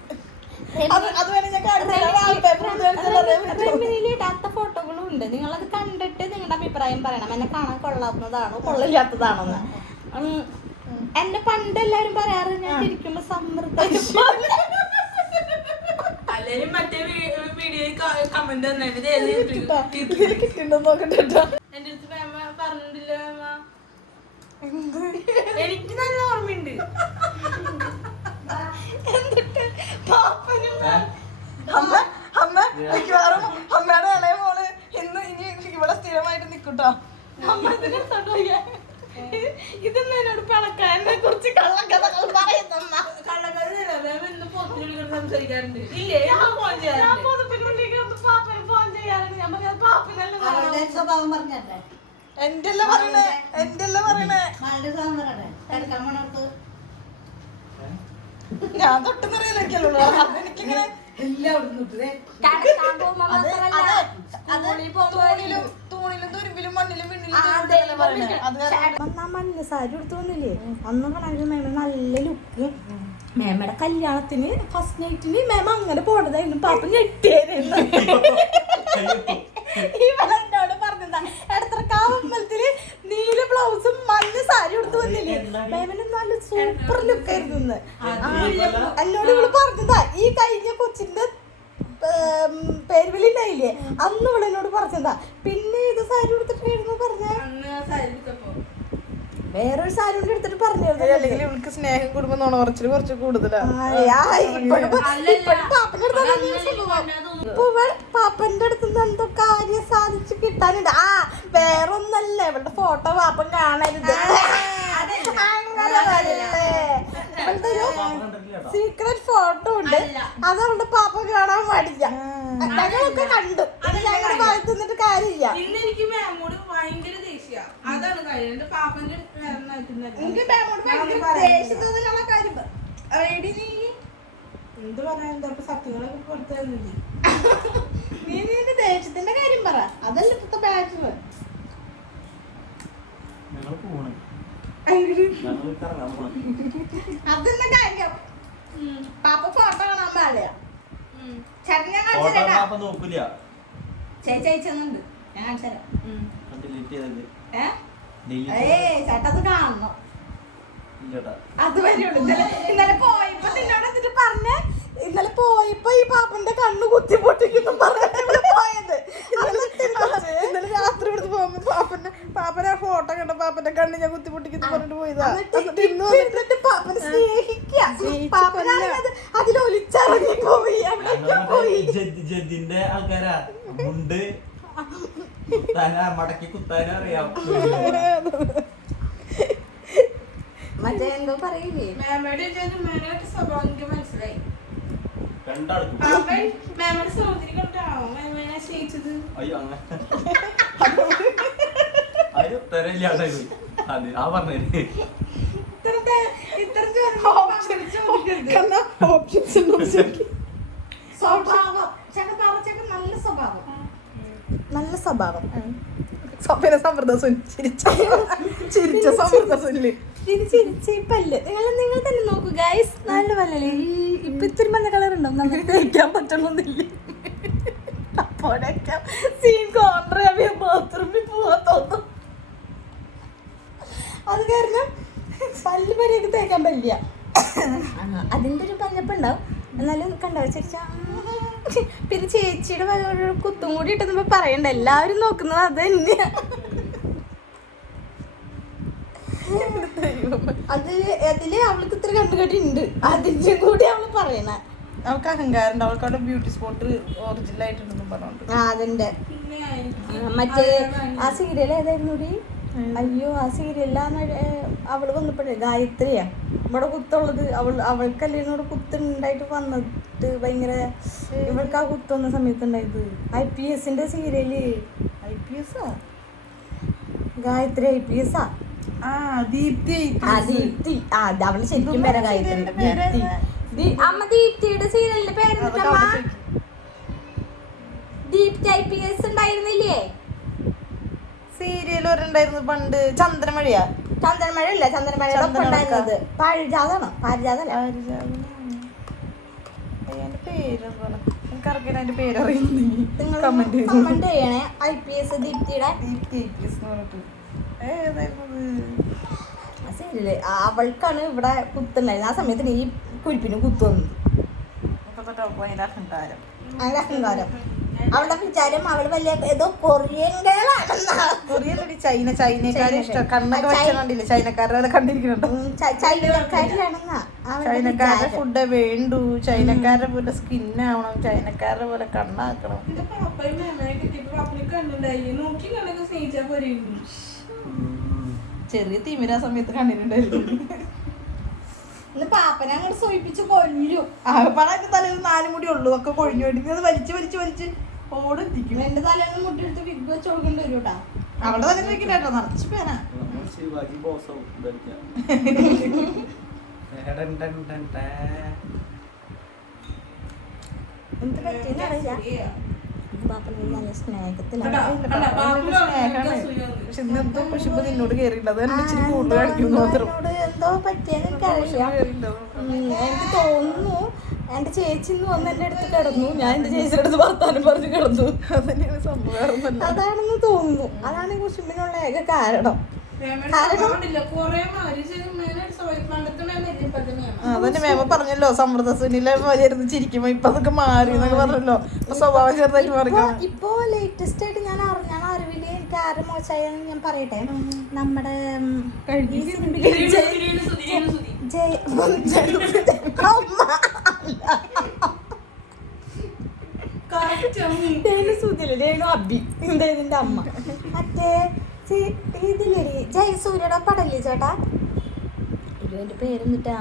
റെമിനിയിൽ ഇടാത്ത ഫോട്ടോകളും ഉണ്ട്. നിങ്ങളത് കണ്ടിട്ട് നിങ്ങളുടെ അഭിപ്രായം പറയണം. എന്നെ കാണാൻ കൊള്ളാവുന്നതാണോ കൊള്ളില്ലാത്തതാണോന്ന്. എന്നെ പണ്ട് എല്ലാരും പറയാറ് ഞാൻ ഇരിക്കുമ്പോ സമൃദ്ധ അല്ലെങ്കിൽ മറ്റേ വീഡിയോ കമന്റ് നോക്കട്ടെ. എന്റെ അടുത്ത് മേമ പറഞ്ഞിട്ടില്ല. എനിക്ക് നല്ല ഓർമ്മയുണ്ട്. എന്നിട്ട് അമ്മയുടെ ഇളയ മോള് ഇനി ഇവിടെ സ്ഥിരമായിട്ട് നിക്കൂട്ടോ. അമ്മ ഇതിനെടുത്തോണ്ട് ഇതൊന്നും എന്നോട് പണക്കാരനെ കുറിച്ച് കള്ളക്കഥകൾ പറയുന്ന സംസാരിക്കാറുണ്ട്. ഇല്ലേ? പാപ്പന് ഫോൺ ചെയ്യാറുണ്ട്. ഞാൻ പറഞ്ഞത് പാപ്പനല്ല സ്വഭാവം പറഞ്ഞല്ലേ എന്റെ അല്ലേ പറയണേ മാളുടെ സ്വഭാവം പറയട്ടെ കിടക്കാൻ പോണോർത്ത് ഞാൻ തൊട്ടെന്നറിയില്ലല്ലോ അതെനിക്കിങ്ങനെ എല്ലാം അവിടെ നിന്നിട്ടേ തൂണിലും തുരുമ്പിലും മണ്ണിലും മഞ്ഞ സാരി എടുത്തു വന്നില്ലേ അന്ന് കാണാൻ നല്ല ലുക്ക് മേമയുടെ കല്യാണത്തിന് ഫസ്റ്റ് നൈറ്റിന് മേമ അങ്ങനെ പോണതായിരുന്നു പാപ്പ ഞെട്ടിയായിരുന്നു ഇവളെന്നോട് പറഞ്ഞതാ എടത്തറക്കാവമ്പലത്തില് നീല ബ്ലൗസും മഞ്ഞ സാരി എടുത്തു വന്നില്ലേ മേമന് നല്ല സൂപ്പർ ലുക്കായിരുന്നു ഇന്ന് എന്നോട് ഇവള് പറഞ്ഞതാ ഈ കഴിഞ്ഞ കൊച്ചിന്റെ പേരുവിളിണ്ടായില്ലേ അന്ന് ഇവിടെ എന്നോട് പറഞ്ഞതാ പിന്നെ ഇത് സാരി എടുത്തിട്ടായിരുന്നു പറഞ്ഞ വേറൊരു സാരി കൊണ്ട് എടുത്തിട്ട് പറഞ്ഞിരുന്നു അല്ലെങ്കിൽ ഇവൾക്ക് സ്നേഹം കൂടുമ്പോ നോണ കുറച്ച് കൂടുതലാ പാപ്പന്റെ അടുത്ത് നിന്ന് എന്തോ കാര്യം സാധിച്ചു കിട്ടാനുണ്ട് ആ വേറൊന്നല്ല ഇവളുടെ ഫോട്ടോ പാപ്പൻ കാണരുത് സീക്രട്ട് ഫോട്ടോ ഉണ്ട് അത് അവളുടെ പാപ്പൻ കാണാൻ പാടില്ല ഞങ്ങളൊക്കെ കണ്ടു ഞങ്ങളുടെ ഭാഗത്ത് നിന്നിട്ട് കാര്യമില്ല ഇന്ന് എനിക്ക് മാമോട് ഭയങ്കര ദേഷ്യ അതാണ് കാര്യം എന്റെ പാപ്പന്റെ എനിക്ക് മാമോട് ഭയങ്കര ദേഷ്യത്തോന്നുള്ള കാര്യം എന്ത് പറയാൻ സത്യങ്ങളൊക്കെ കൊടുത്തായിരുന്നില്ലേ നീ നിന്റെ ദേഷ്യത്തിന്റെ കാര്യം പറ അതല്ല ഇപ്പത്തെ ബാറ്റർ അതെന്താ കാര്യം പാപ്പ ഫോട്ടോ കാണാൻ പാടില്ല ചേട്ടൻ ഞാൻ കാണിച്ചു ചേച്ചി അയച്ചുണ്ട് ഞാൻ കാണിച്ചുതരാം ചേട്ടാ അത് കാണണം അത് വരെയുള്ളൂ ഇന്നലെ പോയപ്പോ നിന്നോട് എന്നിട്ട് പറഞ്ഞേ ഇന്നലെ പോയപ്പോ ഈ പാപ്പന്റെ കണ്ണ് കുത്തി പൊട്ടിക്കുന്നു പറഞ്ഞിട്ട് പോയത് ഇന്നലെ രാത്രി ഇവിടുന്ന് പോകുമ്പോ പാപ്പനെ ആ ഫോട്ടോ കണ്ട പാപ്പന്റെ കണ്ണ് ഞാൻ കുത്തി പൊട്ടിക്കുന്നു പറഞ്ഞിട്ട് പോയതാ എന്നിട്ട് പാപ്പനെ സ്നേഹിക്കുക അതിലൊലിച്ചിറങ്ങി പോയി ജദ്ദിന്റെ ആൾക്കാരാ മുണ്ട് മടക്കി കുത്താനും അറിയാം മറ്റേ എന്തോ പറയില്ലേ മാമയുടെ മേനയുടെ സ്വഭാവം എനിക്ക് മനസ്സിലായി രണ്ടാൾക്കും മാമയുടെ സൗന്ദര്യം കണ്ടാണോ മാമനെ സ്നേഹിച്ചത് അയ്യോ അങ്ങനെ അയ്യോ തരയില്ലാതെ അതെ ആ പറഞ്ഞേ സ്വഭാവം ചേട്ടൻ നല്ല സ്വഭാവം നല്ല സ്വഭാവം സ്വപ്ന സമ്പ്രദാസം ചിരിച്ച സമ്പ്രദാസല്ലേ ഇത് ചിരിച്ചേപ്പല്ലേ നിങ്ങൾ തന്നെ നോക്കൂ ഗൈസ് നല്ല പല്ലല്ലേ ഇപ്പൊ ഇത്തിരി മഞ്ഞ കളർ ഉണ്ടാവും നമുക്ക് തേക്കാൻ പറ്റണമെന്നില്ല അപ്പോഴൊക്കെ സീൻ കോൺട്രാവിയ ബാത്റൂമിൽ പോവാൻ തോന്നും അത് കാരണം പല്ല് വരെയൊക്കെ തേക്കാൻ പറ്റില്ല അതിൻ്റെ ഒരു പഞ്ഞപ്പുണ്ടാവും എന്നാലും കണ്ടോ ചേച്ചാ പിന്നെ ചേച്ചിയുടെ ഒരു കുത്തും കൂടി ഇട്ടെന്ന് പറയണ്ട എല്ലാവരും നോക്കുന്നത് അത് തന്നെയാ അതില് അവൾക്ക് ഇത്ര കണ്ടുകെട്ടി ഉണ്ട് അതിന്റെ കൂടി അവള് പറയണ അവൾക്ക് അഹങ്കാരം അവൾക്ക് അവിടെ ബ്യൂട്ടി സ്പോട്ട് ഒറിജിനൽ ആയിട്ടുണ്ടെന്നും പറഞ്ഞോണ്ട് അതിന്റെ മറ്റേ ആ സീരിയൽ ഏതായിരുന്നു കൂടി അയ്യോ ആ സീരിയലാണ് അവള് വന്നപ്പോഴേ ഗായത്രിയാ ഇവിടെ കുത്തുള്ളത് അവൾക്കല്ലേ ഇവിടെ കുത്തുണ്ടായിട്ട് വന്നിട്ട് ഭയങ്കര ഇവൾക്ക് ആ കുത്തുന്ന സമയത്ത് ഉണ്ടായത് IPS serial IPS Gayatri IPS Deepthi Deepthi അവള് ശരിക്കും പേരാ ഗായത്രി അമ്മ ദീപ്തിയുടെ സീരിയലിന്റെ പേരെന്താ ദീപ്തി IPS ഉണ്ടായിരുന്നില്ലേ സീരിയൽ ഒരെണ്ടായിരുന്നു പണ്ട് ചന്ദ്രമഴയാ ചന്ദ്രമഴ ഇല്ല ചന്ദ്രമഴയുടെ ഒപ്പം ഉണ്ടായിരുന്നത് പാരിജാതമാണോ പാരിജാതല്ല അതിന്റെ പേരെന്താണ് എനിക്കറിയാൻ അതിന്റെ പേരറിയുന്നു നിങ്ങൾ കമന്റ് കമന്റ് ചെയ്യണേ IPS ദീപ്തിയുടെ ദീപ്തി IPS എന്ന് പറഞ്ഞിട്ട് ഏതായിരുന്നു സീരിയല് അവൾക്കാണ് ഇവിടെ കുത്തുണ്ടായിരുന്നത് ആ സമയത്ത് ഈ കുരിപ്പിന് കുത്തു വന്നത് അതിന്റെ അഹങ്കാരം അതിന്റെ അഹങ്കാരം അവളുടെ വിചാരം അവള് വലിയ ഏതോ കൊറിയൻ ഗേളാണെന്നാ കൊറിയല്ലടി ചൈനക്കാരെ ഇഷ്ടം കണ്ണൊക്കെ വെച്ച കണ്ടില്ലേ ചൈനക്കാരെ കണ്ടിരിക്കുന്നുണ്ടോ ചൈനക്കാരിലാണെന്നാ ചൈനക്കാരുടെ ഫുഡ് വേണ്ടു ചൈനക്കാരുടെ പോലെ സ്കിന്നാവണം ചൈനക്കാരുടെ പോലെ കണ്ണാക്കണം എന്റെ പാപ്പയും മാമനെ കിട്ടിയപ്പോ പാപ്പനെ കണ്ടുണ്ടായി നോക്കി കണ്ടൊക്കെ സ്നേഹിച്ചാ പോരെയുള്ളൂ ചെറിയ തിമിര സമയത്ത് കണ്ടിട്ടുണ്ടായിരുന്നു ഇന്ന് പാപ്പനെ അങ്ങോട്ട് സൂചിപ്പിച്ച് കൊല്ലും ആകപ്പാടൊക്കെ തലയിൽ 4 മുടി ഉള്ളൂ ഒക്കെ കൊഴിഞ്ഞു വേണ്ടി അത് വലിച്ച് ഓടെത്തിക്കും എന്റെ തലേന്ന് മുട്ടെടുത്ത് വിഗ് വെച്ച് കൊടുക്കേണ്ടി വരും കേട്ടാ. അവളുടെ തന്നെ കഴിക്കട്ടോ നിറച്ച് പേനാ. നമ്മൾ ശിവാജി ബോസാവും ധരിക്കാം. എന്ത് പറ്റിയെന്ന് അറിയില്ല. ബാപ്പനെ നല്ല സ്നേഹത്തിലാണ്. പക്ഷെ ഇന്നെന്തോ കുശുമ്പ് നിന്നോട് കേറിയില്ല. അത് എന്നെ ഇച്ചിരി കൂടുതൽ കാണിക്കുന്നു മാത്രം. എന്നോട് എന്തോ പറ്റിയെന്ന് എനിക്കറിയില്ല. എനിക്ക് തോന്നുന്നു എന്റെ ചേച്ചി ഇന്ന് വന്ന് എന്റെ അടുത്ത് കിടന്നു. ഞാൻ എന്റെ ചേച്ചിയുടെ അടുത്ത് വർത്താനം പറഞ്ഞ് കിടന്നു. അതന്നെയാണ് സംഭവം. അതാണെന്ന് തോന്നുന്നു. അതാണ് ഈ കുശുമ്പിനുള്ള ഏക കാരണം. അതന്നെ മേമ പറഞ്ഞല്ലോ സമൃദ്ധ സുനിലെ പോലെയായിരുന്നു ചിരിക്കുമ്പോ ഇപ്പൊ അതൊക്കെ മാറി എന്നൊക്കെ പറഞ്ഞല്ലോ. ഇപ്പൊ സ്വഭാവം ചെറുതായിട്ട് മാറിക്കണം. ഇപ്പൊ ലേറ്റസ്റ്റ് ആയിട്ട് ഞാൻ അറിവില് എനിക്ക് ആരും മോശമായെന്ന് ഞാൻ പറയട്ടെ. നമ്മുടെ രേണു അബി ഇതിന്റെ അമ്മ മറ്റേ ഇതില്ലേ ജയസൂര്യയുടെ പടല്ലേ ചേട്ടാ, ഇതിന്റെ പേരെന്നിട്ടാ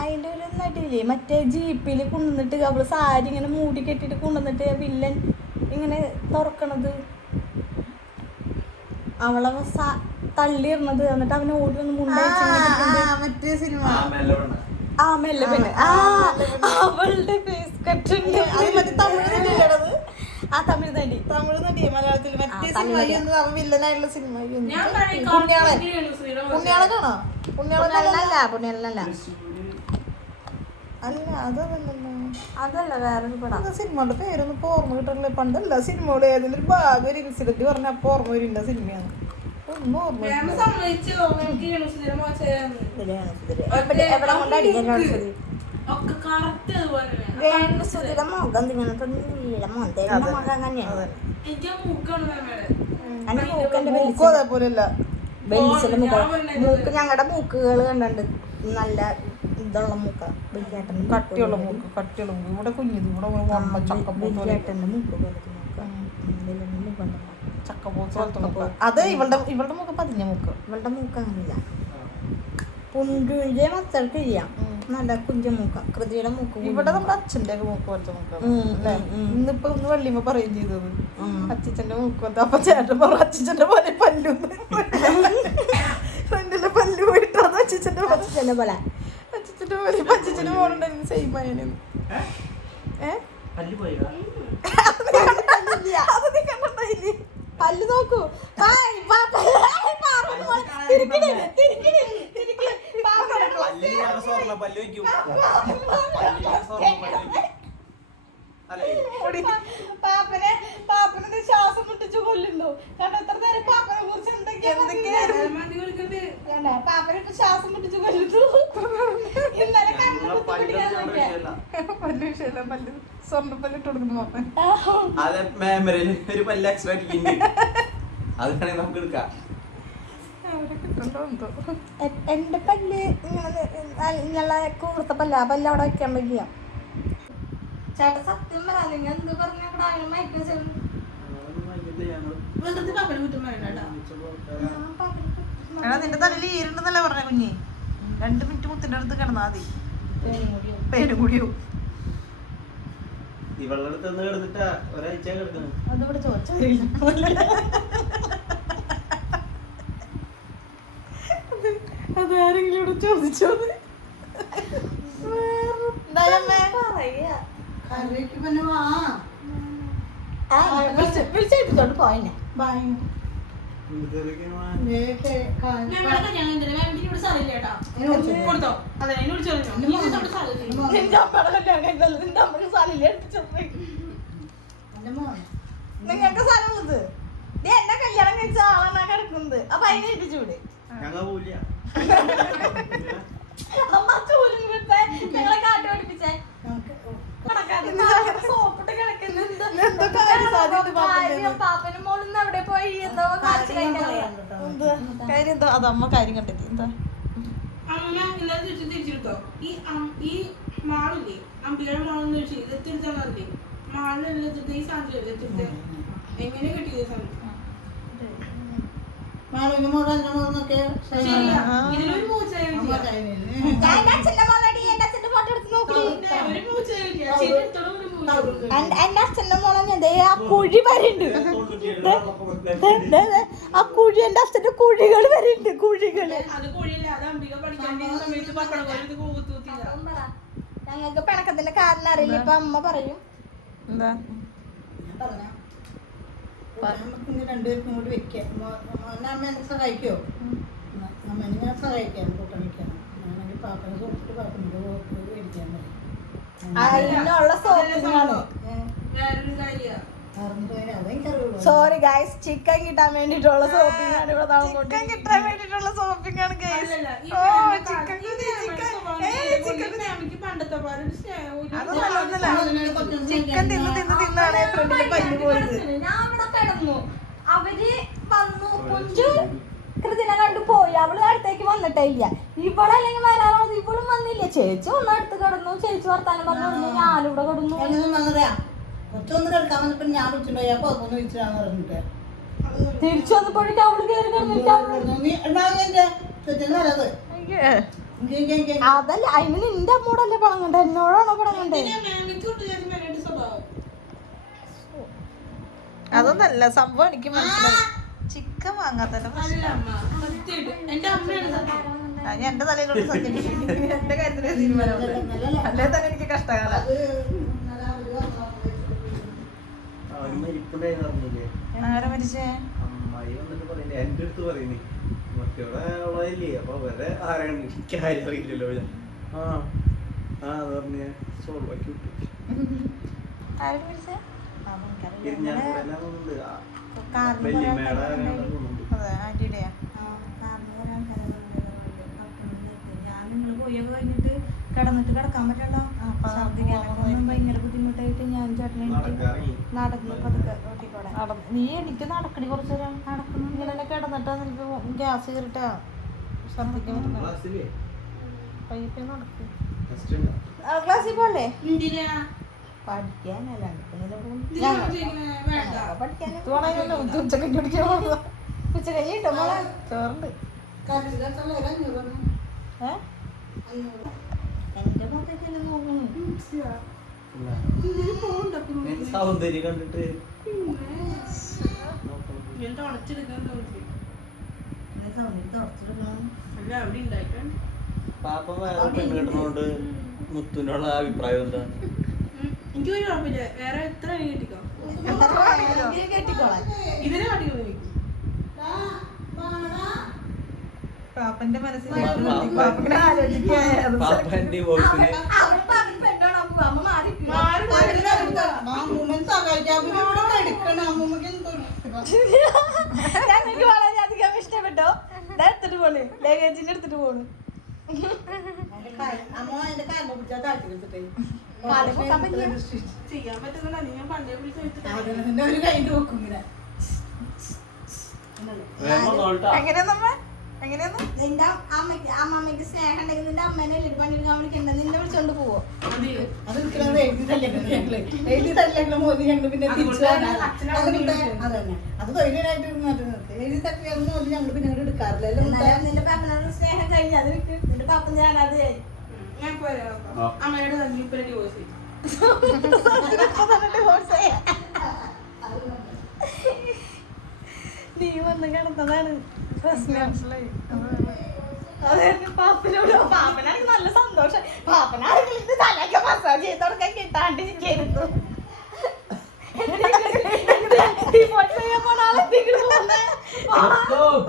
അതിന്റെ ഒരു നടിയില്ലേ മറ്റേ ജീപ്പിൽ കൊണ്ടുവന്നിട്ട് അവള് സാരി ഇങ്ങനെ മൂടി കെട്ടിട്ട് കൊണ്ടുവന്നിട്ട് വില്ലൻ ഇങ്ങനെ തുറക്കണത്, അവളെ തള്ളിയിടണത്, എന്നിട്ട് അവന് ഓടി വന്ന് മറ്റേ സിനിമ മെല്ലെ പെണ്ണ്. അവളുടെ ഫേസ് കട്ടുണ്ട്. തമിഴ് നടി മലയാളത്തിൽ മറ്റേ സിനിമ വില്ലനായിട്ടുള്ള സിനിമ പുണ്യാളനാണോ? പുണ്യാളനല്ല അല്ല അതല്ലല്ലോ, അതല്ല വേറൊരു പടം. സിനിമയുടെ പേരൊന്നും ഇപ്പൊ ഓർമ്മ കിട്ടണില്ല. പണ്ടല്ല സിനിമയുടെ ഏതെങ്കിലും ഒരു ഭാഗം ഒരു ഇൻസിഡന്റ് പറഞ്ഞ അപ്പൊ ഓർമ്മ വരുന്ന സിനിമയാണ്. ഒന്നും ഓർമ്മ അതേപോലെയല്ല. മൂക്ക് ഞങ്ങളുടെ മൂക്കുകൾ കണ്ടുണ്ട്. നല്ല ഇതുള്ള മൂക്ക, വലിയേട്ടൻ്റെ കട്ടിയുള്ള മൂക്ക്. ഇവിടെ കുഞ്ഞിത് ഇവിടെ വലിയേട്ടൻ്റെ മൂക്ക് പോലത്തെ മൂക്ക, ചക്കപ്പോത്ത്. അത് ഇവളുടെ മൂക്ക് പതിഞ്ഞ മൂക്ക്. ഇവളുടെ മൂക്ക് അങ്ങനില്ല. പുഞ്ചുവിന്റെ മക്കൾക്ക് ചെയ്യാം നല്ല കുഞ്ഞ മൂക്ക. കൃതിയുടെ മൂക്ക് ഇവിടെ നമ്മുടെ അച്ഛൻ്റെ ഒക്കെ മൂക്ക് പോലത്തെ മൂക്കാണ്. ഇന്നിപ്പോ ഒന്ന് വെള്ളിയമ്മ പറയുകയും ചെയ്തത് അച്ഛൻ്റെ മൂക്ക് പോലത്തെ. അപ്പൊ ചേട്ടൻ പറഞ്ഞു അച്ഛൻ്റെ പോലെ പല്ലു ഫ്രണ്ടിലെ പല്ലു പോയിട്ട് അത് അച്ഛൻ്റെ പോലെ അച്ഛൻ്റെ മോളുണ്ടായിരുന്നു സെയിം ആയാലും. അത് നീ കണ്ടിട്ടില്ലേ? പല്ല് നോക്കൂ. പാപ്പനെ ശ്വാസം മുട്ടിച്ച് കൊല്ലുന്നു. കാരണം എത്ര നേരം പാപ്പനെ കുറിച്ച് പാപ്പനെ ഇപ്പൊ ശ്വാസം മുട്ടിച്ച് കൊല്ലുന്നു. ഇന്നലെ പല്ല് സ്വർണ്ണപ്പല്ല് ഇട്ട് കൊടുക്കുന്നു പാപ്പൻ. ഒരു പല്ല് എക്സ്ട്രാ അതാണെങ്കിൽ നമുക്ക് എടുക്കാം. എന്റെ പല്ല് ഇങ്ങനെ കൂർത്ത പല്ല. ആ പല്ല് അവിടെ വെക്കാൻ പറ്റിയ ചേട്ടാ സത്യം പറ. നിങ്ങൾ എന്ത് പറഞ്ഞ നിന്റെ തലയിൽ ഈരുണ്ടെന്നല്ലേ പറഞ്ഞ കുഞ്ഞി. 2 മിനിറ്റ് മുത്തിന്റെ അടുത്ത് കിടന്നാ മതി, പേരും കൂടിയോ. ഇവളുടെ അടുത്ത് ഒന്ന് കിടന്നിട്ടാ ഒരാഴ്ച കിടക്കുന്നു. അതിവിടെ ചോദിച്ചാൽ അതാരെങ്കിലും ഇവിടെ ചോദിച്ചോന്ന് വിളിച്ചെടുത്തോണ്ട് പോയിന്നെ. നിങ്ങൾക്ക് സ്ഥലമുള്ളത് എന്നെ കല്യാണം കഴിച്ച ആളാണ് കിടക്കുന്നത്. അപ്പൊ അതിനെ ഏൽപ്പിച്ചൂടെ? അമ്മ ചൂലും വിട്ടേ ഞങ്ങളെ കാറ്റ് പഠിപ്പിച്ചേ. സോപ്പിട്ട് പാപ്പനും മോളിന്ന് എവിടെ പോയി എന്തോ കാര്യം എന്തോ അത് അമ്മ കാര്യം കണ്ടെത്തി. എന്താ അമ്മ ഇന്നലെ തിരിച്ചെടുത്തോ? ഈ മാളില്ലേ അമ്പിയുടെ മാളെന്ന് വെച്ചാൽ എത്തിരിച്ചാലേ മാളിലെ ഈ സാധനം എത്തിരുത്ത എങ്ങനെ കിട്ടിയത് സാധനം ഇതിലൊരു മൂച്ചായി അച്ഛന്റെ മോളടി എന്റെ അച്ഛന്റെ ഫോട്ടോ എടുത്ത് നോക്കി. ഒരു മൂച്ചായി എന്റെ അച്ഛന്റെ മോളെ ദേ ആ കുഴി വരണ്ട്, ആ കുഴി എന്റെ അച്ഛന്റെ കുഴികൾ വരണ്ട്, കുഴികള്. അത് കുഴിയില്ല, അത് അംബിക പഠിക്കാൻ പോകുന്ന സമയത്ത് പപ്പടം പോലെ ഇത് കൂത്തൂത്തില്ല. ഞങ്ങൾക്ക് പിണക്കത്തിന്റെ കാരണം അറിയില്ല, ഇപ്പൊ അമ്മ പറയും. എന്താ നമുക്ക് രണ്ടുപേർക്കും കൂടി വെക്കാം. അമ്മേനെ സഹായിക്കോ? അമ്മേനെ ഞാൻ സഹായിക്കാം കൂട്ടം വെക്കാൻ. ഞാനെങ്കിൽ പാപ്പനെ കൊടുത്തിട്ട് പാപ്പനോട് മേടിക്കാൻ പറയും. അതിനുള്ള സോപ്പിങ്ങാണ്. വേറൊരു കാര്യ അതെനിക്കറിയുള്ളൂ. സോറി ഗൈസ്, ചിക്കൻ കിട്ടാൻ വേണ്ടിട്ടുള്ള സോപ്പിംഗ് ആണ് ഇവിടെ. ചിക്കൻ കിട്ടാൻ വേണ്ടിട്ടുള്ള സോപ്പിംഗ് ആണ് ഗൈസ്. പണ്ടത്തെ പോലെ ഒരു സ്നേഹവും ചിക്കൻ തിന്ന് തിന്ന് തിന്നാണ് ഫ്രണ്ടിന്റെ പല്ല് പോയത്. ഞാൻ ഇവിടെ കിടന്നു, അവര് വന്നു, കുഞ്ചു കൃതിനെ കണ്ടു പോയി. അവള് അടുത്തേക്ക് വന്നിട്ടേ ഇല്ല. ഇവളല്ലെങ്കിൽ വരാറുള്ളത്, ഇവളും വന്നില്ല. ചേച്ചി ഒന്ന് അടുത്ത് കിടന്നു, ചേച്ചി വർത്താനം പറഞ്ഞു, ഞാനിവിടെ കിടന്നു. കുറച്ചൊന്ന് കിടക്കാൻ വന്നപ്പോ ഞാൻ വിളിച്ചിട്ടുണ്ടോ അപ്പൊ അതൊന്ന് വിളിച്ചിട്ടാന്ന് പറഞ്ഞിട്ട് തിരിച്ചു വന്നപ്പോഴേക്കും അവള് കയറി കിടന്നിട്ട് അതല്ല, അതിന് നിന്റെ അമ്മോടല്ലേ പണങ്ങണ്ടേ, എന്നോടാണോ പണങ്ങണ്ടേ? അതൊന്നല്ല സംഭവം, എനിക്ക് മനസ്സിലായി. ചിക്കൻ വാങ്ങാത്തന്നെ എന്റെ അമ്മയാണ് സത്യം. ഞാൻ എന്റെ തലയിലോട്ട് സത്യം എന്റെ കാര്യത്തില് തീരുമാനം അല്ലേ തന്നെ എനിക്ക് കഷ്ടകാല. ആരെ മരിച്ചേ? അമ്മായി വന്നിട്ട് പറയുന്നേ, എന്റെ അടുത്ത് പറയുന്നേ മറ്റോടെ ഉള്ളതില്ലേ, അപ്പൊ അവരെ ആരാണ് എനിക്ക് ആരും അറിയില്ലല്ലോ. അത് പറഞ്ഞ സോൾവാക്കി വിട്ടു. ആരെ മരിച്ചേ? വല്യമ്മയുടെ അതെ, ആന്റിയുടെയാ? കഴിഞ്ഞിട്ട് കിടന്നിട്ട് കിടക്കാൻ പറ്റല്ലോ. ഭയങ്കര ബുദ്ധിമുട്ടായിട്ട് ഞാൻ ചേട്ടനെ നടന്നു പതുക്കെ റോട്ടിക്കൂടെ. നീ എനിക്ക് നടക്കടി കുറച്ചു നേരം. നടക്കുന്നു ഇങ്ങനെ കിടന്നിട്ടാ നിനക്ക് ഗ്യാസ് കയറിട്ടാ ഛർദിക്കാൻ പറ്റുന്ന പയ്യപ്പേ നടക്കും. ക്ലാസ്സിൽ പോലെ എന്തിനാ പഠിക്കാനല്ല ഉച്ചക്കഞ്ഞി കുടിക്കാൻ പോകുന്നത്. ഉച്ചക്കഞ്ഞി കിട്ടോ മോളെ? ചോറുണ്ട്. എന്റെ മുഖത്തേക്കല്ലേ നോക്കുന്നു. സൗന്ദര്യം കണ്ടിട്ട് ഞാൻ തുടച്ചെടുക്കാൻ തോന്നി. തുടച്ചെടുക്കണം. അല്ല അവിടെ ഉണ്ടായിട്ടുണ്ട്. പാപ്പ വേറെ പെണ്ണ് കിട്ടുന്നോണ്ട് മുത്തുവിനുള്ള അഭിപ്രായം എന്താ? എനിക്ക് ഒരു കുഴപ്പമില്ല, വേറെ എത്ര കിട്ടിക്കോ. കെട്ടിക്കോളാം. ഇതിനെ കാട്ടിക്കോ എനിക്ക്. പാപ്പന്റെ മനസ്സിൽ പാപ്പൻ ഡിവോഴ്സിന് ഞങ്ങൾക്ക് വളരെയധികം ഇഷ്ടപ്പെട്ടോ. എടുത്തിട്ട് പോണ്, ലഗേജിന്റെ എടുത്തിട്ട് പോണ്. ചെയ്യാൻ പറ്റുന്നില്ല, നീ ഞാൻ പണ്ടേ വിളിച്ചു ഒരു കൈണ്ട് വെക്കും ഇങ്ങനെ. എങ്ങനെയാ നിന്റെ അമ്മമ്മക്ക് സ്നേഹം ഉണ്ടെങ്കിൽ നിന്റെ അമ്മേനെ പണിയെടുക്കാൻ വിളിക്കണ്ട, നിന്നെ വിളിച്ചോണ്ട് പോവോ? അത് എഴുതി തല്ലിയാക്കളെ മോദി ഞങ്ങൾ പിന്നെ തിരിച്ചു അതന്നെ അത് തൊഴിലായിട്ട് എഴുതി തട്ടിയാന്ന് മോദി ഞങ്ങൾ പിന്നെ അങ്ങോട്ട് എടുക്കാറില്ല. നിന്റെ പാപ്പനോട് സ്നേഹം കഴിഞ്ഞ അത് നിന്റെ പാപ്പൻ ഞാനത് ഞാൻ പോരാ. അമ്മയുടെ തന്നെ ഇപ്പൊ ഡിവോഴ്സ് ചെയ്തു. നീ വന്ന് കിടന്നതാണ് പ്രശ്നം. മനസ്സിലായി. അതെ, പാപ്പനാണെങ്കിൽ നല്ല സന്തോഷം. പാപ്പനാണെങ്കിൽ ഇത് തലയൊക്കെ മസാജ് ചെയ്ത് കൊടുക്കാൻ കിട്ടാണ്ടിരിക്കുന്നു.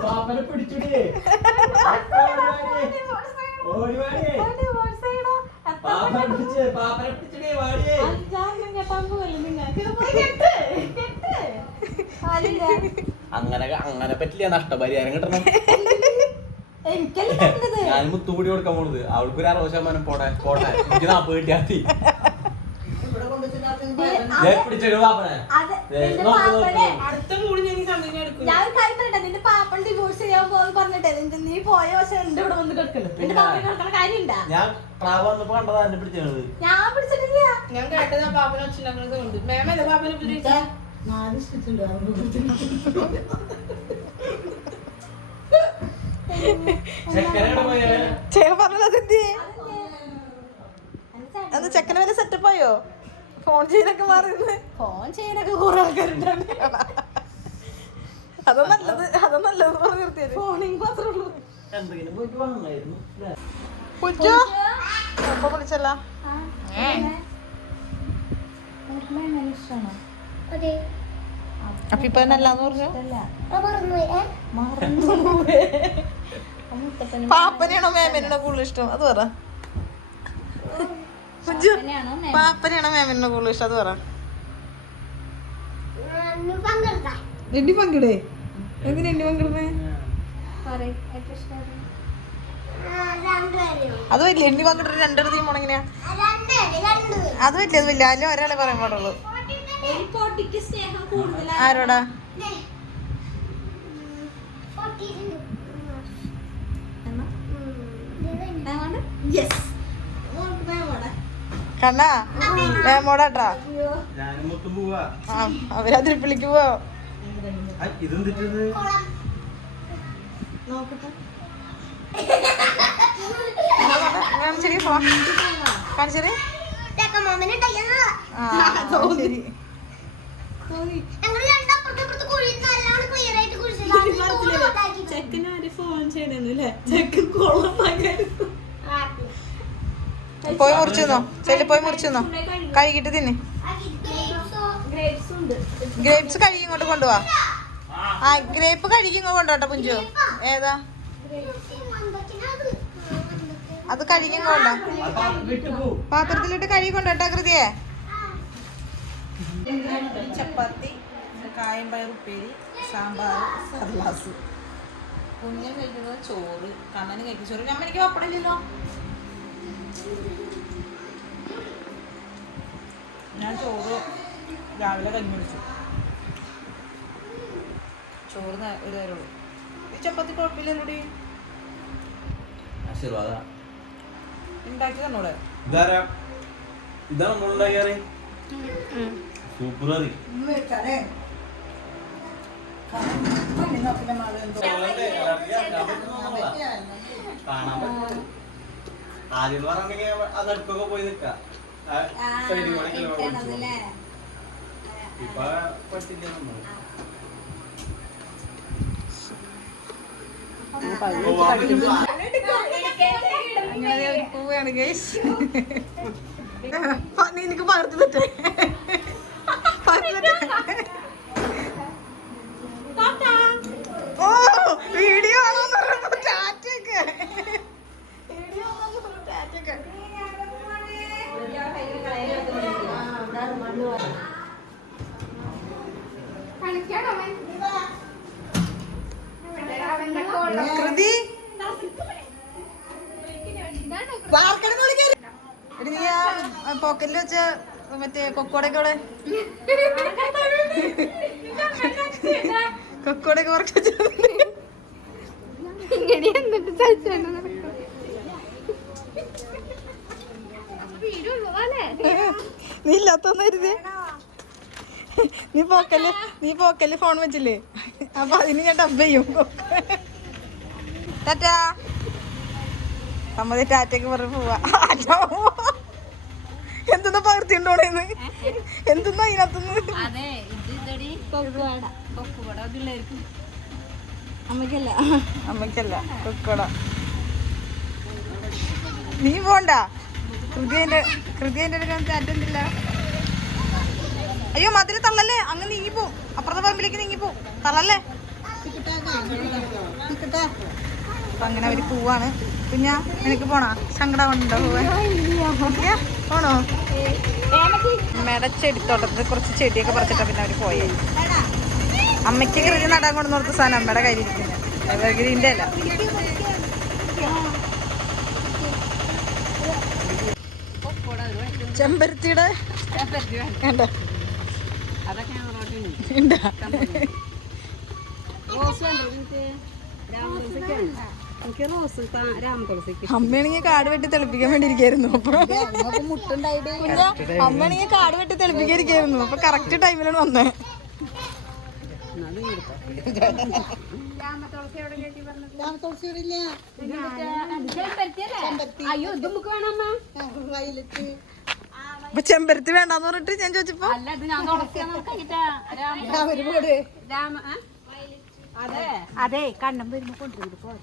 പാപ്പനെ പിടിച്ചിടേ പാപ്പനെ പിടിച്ചിടേ വാടിയേ. അങ്ങനെ പറ്റില്ല, നഷ്ടപരിഹാരം കിട്ടണം. ഞാൻ മുത്തുകൂടി കൊടുക്കാൻ പോണത് അവൾക്ക് ഒരു 60% പോട്ടെ എനിക്ക് 40 കിട്ടിയാ മതി. പിടിച്ചിട്ട് പാപ്പനെ അടുത്ത കൂടി ഞാൻ ഈ സംഗതി എടുക്കും. ഞാൻ കാര്യം പറയട്ടെ, നിന്റെ പാപ്പൻ ഡിവോഴ്സ് ചെയ്യാൻ പോകുന്ന പറഞ്ഞിട്ടേ നീ പോയ പക്ഷെ എന്റെ ഇവിടെ വന്ന് കിടക്കണ്ടു. നിന്റെ പാപ്പൻ കിടക്കണ കാര്യണ്ടാ? ഞാൻ പ്രാവ് വന്നപ്പോ കണ്ടതാ എന്നെ പിടിച്ചത്. ഞാൻ പിടിച്ചിട്ടില്ല. ഞാൻ കേട്ടത് ആ പാപ്പനെ ഒച്ചുണ്ടാക്കുന്നത് കൊണ്ട് മേമല്ലേ പാപ്പനെ ഉപദ്രവിച്ച 4 സ്റ്റിച്ചുണ്ട്. പറഞ്ഞത് ചെക്കനെ വല്ല സെറ്റപ്പ് ആയോ? ഫോൺ ചെയ്യാനൊക്കെ മാറിയത് ഫോൺ ചെയ്യാനൊക്കെ കുറെ ആൾക്കാരുണ്ട്. അതോ നല്ലത് പറഞ്ഞു നിർത്തിയത്. ഫോണിങ് മാത്രമേ ഉള്ളൂ. എന്തെങ്കിലും പോയിട്ട് വാങ്ങായിരുന്നു അല്ലേ? പുജോ അപ്പൊ വിളിച്ചല്ല. ഇഷ്ടമാണോ? അതെ അപ്പൊ ഇപ്പൊ എന്നല്ലാന്ന് പറഞ്ഞു. മറന്നുപോയി പാപ്പനെയാണോ മേമനാണോ കൂടുതൽ ഇഷ്ടം അത് പറ. പുജു പാപ്പനെയാണോ മേമനാണോ കൂടുതൽ ഇഷ്ടം അത് പറ. പങ്കെടുത്ത എണ്ണി പങ്കിടേ എങ്ങനെ എണ്ണി പങ്കിടുന്നേ? അത് വലിയ എണ്ണി പങ്കിട്ട് രണ്ടിടത്ത് തീ പോണെങ്ങനെയാ? അത് വലിയ അതിലും ഒരാളെ പറയാൻ പാടുള്ളൂ. ആരോടാ? കണ്ണാ മേമോടാട്ടാ. ഞാനും മൊത്തം പോവാ. അവരതിൽ വിളിക്കുമ്പോ ഇതെന്തിട്ടത്? കാണിച്ചേ ഫോൺ കാണിച്ചേ. ശരി ചെക്കനാര് ഫോൺ ചെയ്യണമെന്നില്ലേ? ചെക്കൻ കോളം പോയി മുറിച്ചോ ചെല്ലി പോയി മുറിച്ചോ കഴുകിട്ട് തിന്നെ. ഗ്രേപ്സ് കഴുകി ഇങ്ങോട്ട് കൊണ്ടുപോവാ. ആ ഗ്രേപ്പ് കഴുകി ഇങ്ങോട്ട് കൊണ്ടുപോട്ടെ പുഞ്ചു. ഏതാ അത് കഴുകി ഇങ്ങോട്ടോ പാത്രത്തിലിട്ട് കഴുകി കൊണ്ടോട്ടെ കൃതിയെ. ചപ്പാത്തി കായം പയർ ഉപ്പേരി സാമ്പാർ സർലാസ്. കുഞ്ഞൻ കഴിക്കുന്നത് ചോറ് കണ്ണന് കഴിക്കുന്ന ചോറ്. അമ്മനിക്ക് പപ്പടമില്ലല്ലോ. ഞാൻ ചോറ് രാവിലെ കഞ്ഞി കുടിച്ചു. ചോറ് ഒരു നേരമുള്ളൂ. ഈ ചപ്പാത്തി കുഴപ്പമില്ലല്ലോടി. ഉണ്ടാക്കി തന്നോടെ. ഇതാണ് നമ്മളുണ്ടാക്കിയാറ്. സൂപ്പർ കറി. ആദ്യം പറഞ്ഞെങ്കിൽ അത് അടുത്തൊക്കെ പോയി നിക്കാം. ഇപ്പൊ പറ്റില്ല നമ്മള്. അങ്ങനെ ഒരു പോവുകയാണ് ഗൈസ്. എനിക്ക് പകർത്തി തെറ്റേ ഓ വീഡിയോ ആണോ ടാറ്റൊക്കെ ടാറ്റൊക്കെ. കൃതി നീ ആ പോക്കറ്റിൽ വെച്ച മറ്റേ കൊക്കോടൊക്കെ അവിടെ കൊക്കോടൊക്കെ വറക്കി വെച്ചിട്ടുണ്ട്. നീ ഇല്ലാത്തത് നീ പോക്കല് ഫോൺ വെച്ചില്ലേ? അപ്പൊ അതിന് ഞാൻ ഡബ് ചെയ്യും. ടാറ്റാ നമ്മത് ടാറ്റയ്ക്ക് പറഞ്ഞ് പോവാ. എന്തെന്നാ പകർത്തിണ്ടോണേന്ന് എന്തെന്നാ അതിനകത്തുനിന്ന്? അമ്മയ്ക്കല്ല കൊക്കോട. നീ പോണ്ട. കൃതിന്റെ ടാറ്റല്ല. അയ്യോ മതില് തള്ളല്ലേ. അങ്ങ് നീങ്ങി പോവും. അപ്പുറത്തെ പറമ്പിലേക്ക് നീങ്ങി പോവും. തള്ളല്ലേ. അപ്പൊ അങ്ങനെ അവര് പോവാണ്. കുഞ്ഞാ നിനക്ക് പോണോ? സങ്കടമുണ്ടോ പോവാൻ? പോണോ? അമ്മയുടെ ചെടിത്തോട്ടത്തിൽ കുറച്ച് ചെടിയൊക്കെ പറിച്ചിട്ടാ പിന്നെ അവര് പോയേ. അമ്മയ്ക്ക് കൃതി നടാൻ കൊണ്ടു നിർത്ത സാധനം അമ്മയുടെ കയ്യിലിരിക്കുന്നത് എവർഗ്രീൻ്റെ അല്ല. ചെമ്പരത്തിയുടെ ഉണ്ടോ? അമ്മയാണെങ്കിൽ കാട് വെട്ടി തെളിപ്പിക്കാൻ വേണ്ടി ഇരിക്കായിരുന്നു. അമ്മയാണെങ്കിൽ കാട് വെട്ടി തെളിപ്പിക്കാൻ ഇരിക്കായിരുന്നു. അപ്പൊ കറക്റ്റ് ടൈമിലാണ് വന്നേ. അയ്യോ ഇത് നമുക്ക് വേണം. അപ്പൊ ചെമ്പരത്തി വേണ്ടാന്ന് പറഞ്ഞിട്ട് ഞാൻ ചോദിച്ചപ്പോ അതെ കണ്ണം വരുമ്പോ കൊണ്ടുവരും പോലെ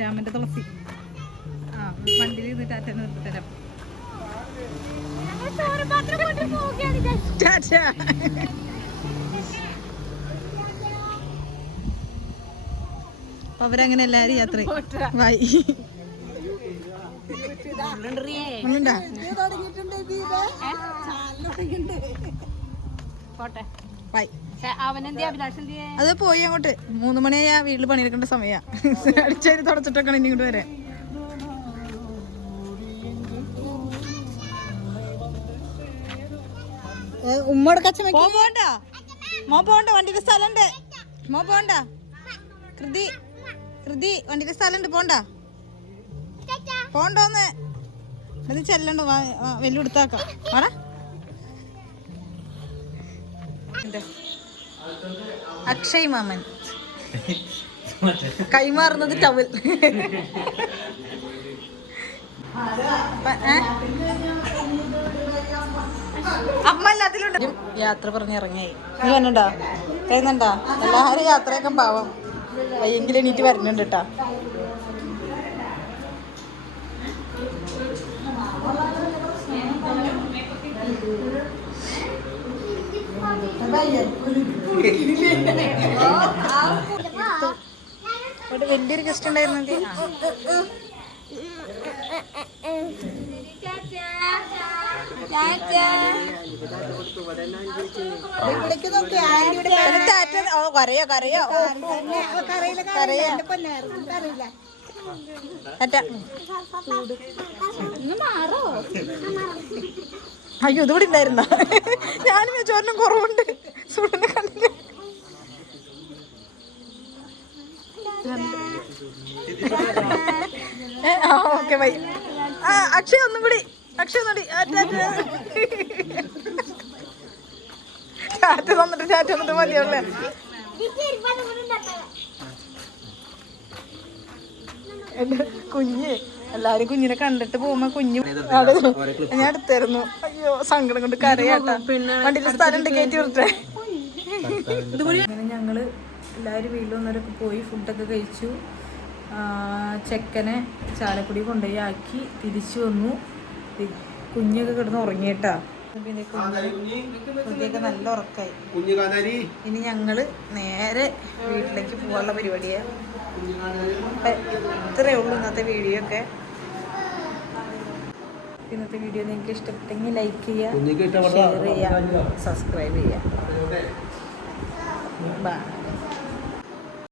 രാമന്റെ തുളസി ആ വണ്ടിയിൽ ഇരുന്നിട്ട് അച്ഛൻ നിർത്തിത്തരാം അപ്പൊ അവരങ്ങനെ എല്ലാരും യാത്ര ബൈ ബൈ അത് പോയി അങ്ങോട്ട് 3 മണിയാ വീട്ടിൽ പണിയെടുക്കേണ്ട സമയാ അടിച്ചേരി തുടച്ചിട്ടൊക്കെ ഇനി ഇങ്ങോട്ട് വരാൻ പോണ്ട മോ പോണ്ട വണ്ടിയുടെ സ്ഥലമുണ്ട് മോ പോണ്ട കൃതി വണ്ടിയുടെ സ്ഥലമുണ്ട് പോണ്ട പോണ്ടോന്ന് അത് ചെല്ലണ്ട വലിയ എടുത്താക്കാം വാടാ അക്ഷയ് മാമൻ കൈമാറുന്നത് ടവൽ അമ്മ എല്ലാത്തിലുണ്ട് യാത്ര പറഞ്ഞിറങ്ങി നീ വന്നുണ്ടോ കഴിയുന്നുണ്ടോ എല്ലാവരും യാത്രയൊക്കെ പാവം വയ്യെങ്കിലും എണീറ്റ് വരുന്നുണ്ട് കേട്ടാ അവിടെ വലിയൊരു ഗസ്റ്റ് ഉണ്ടായിരുന്നെങ്കിൽ കരയോ കരയോ അയ്യോ ഇതുകൂടി ഉണ്ടായിരുന്ന ഞാനും ചോറിനും കുറവുണ്ട് ചൂടിനെ കണ്ടില്ല ഓക്കെ ബൈ അക്ഷയ് ഒന്നും കൂടി ടാറ്റ തന്നിട്ട് ടാറ്റ തന്നിട്ട് മതിയല്ലേ എന്റെ കുഞ്ഞ് എല്ലാരും കുഞ്ഞിനെ കണ്ടിട്ട് പോകുമ്പോ കുഞ്ഞു ഞാൻ എടുത്തായിരുന്നു അയ്യോ സങ്കടം കൊണ്ട് കരയാട്ടാ വണ്ടിയിലെ സ്ഥലം ഉണ്ട് കയറ്റി വിട്ടേ അങ്ങനെ ഞങ്ങള് എല്ലാവരും വീട്ടിൽ വന്നവരൊക്കെ പോയി ഫുഡൊക്കെ കഴിച്ചു ചെക്കനെ ചാലക്കുടി കൊണ്ടുപോയി ആക്കി തിരിച്ചു വന്നു കുഞ്ഞൊക്കെ കിടന്ന് ഉറങ്ങിയിട്ടാ കുഞ്ഞൊക്കെ നല്ല ഉറക്കായി ഇനി ഞങ്ങള് നേരെ വീട്ടിലേക്ക് പോകാനുള്ള പരിപാടിയാണ് ഇത്രയേ ഉള്ളൂ ഇന്നത്തെ വീഡിയോ ഒക്കെ ഇന്നത്തെ വീഡിയോ നിങ്ങൾക്ക് ഇഷ്ടപ്പെട്ടെങ്കിൽ ലൈക്ക് ചെയ്യുക ഷെയർ ചെയ്യുക സബ്സ്ക്രൈബ് ചെയ്യുക ബൈ